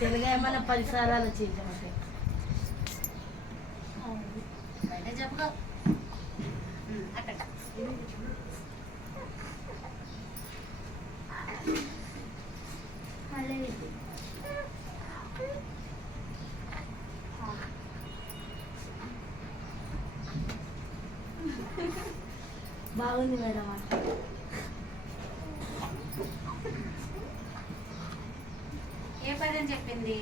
తెలుగు ఏమైనా పరిసరాలు బయట చెప్పుకో అక్కడ. బాగుంది మేడం అంటే పదం చెప్పింది?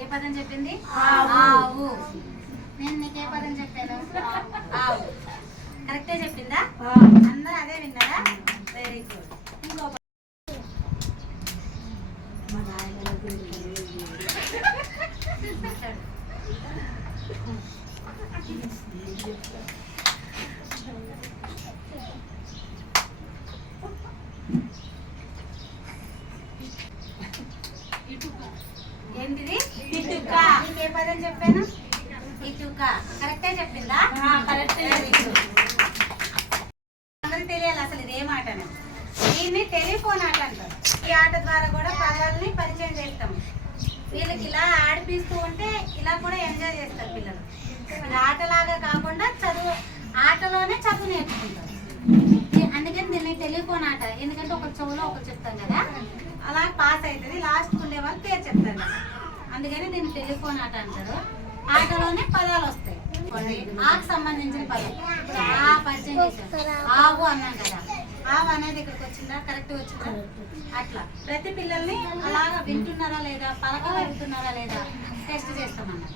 ఏ పదం చెప్పింది? ఆవు. నేను నీకు ఏ పదం చెప్పాను? ఆవు. కరెక్టే చెప్పిందా? అందరూ అదే విన్నారా? వెరీ గుడ్ ఇంకో పదం. మా ఏంటిది? ఇటుక. నీకు పదం చెప్పాను? ఇటుక. కరెక్టే చెప్పిందా? కరెక్టే. అందరికి తెలియాలి అసలు ఇది ఏం ఆటను దీన్ని టెలిఫోన్ ఆట అంటారు. ఈ ఆట ద్వారా కూడా పదాలని పరిచయం చేస్తాం వీళ్ళకి ఇలా ఆడిపిస్తూ ఉంటే ఇలా కూడా ఎంజాయ్ చేస్తారు పిల్లలు. ఆటలాగా కాకుండా చదువు ఆటలోనే చదువు నేర్చుకుంటారు. అందుకని దీన్ని టెలిఫోన్ ఆట. ఎందుకంటే ఒక చెవులో ఒకరు చెప్తాం కదా? అలా పాస్ అవుతుంది. లాస్ట్ అందుకని దీన్ని టెలిఫోన్ ఆట అంటారు. ఆటలోనే పదాలు వస్తాయి. ఆకు సంబంధించిన పదం. ఇప్పుడు ఆ పరిచయం చేశారు. ఆవు అన్నాం కదా. ఆవు అనేది ఇక్కడికి వచ్చిందా? కరెక్ట్ వచ్చిందా? అట్లా. ప్రతి పిల్లల్ని అలాగా వింటున్నారా లేదా? పలకగలుగుతున్నారా లేదా? టెస్ట్ చేస్తామన్నా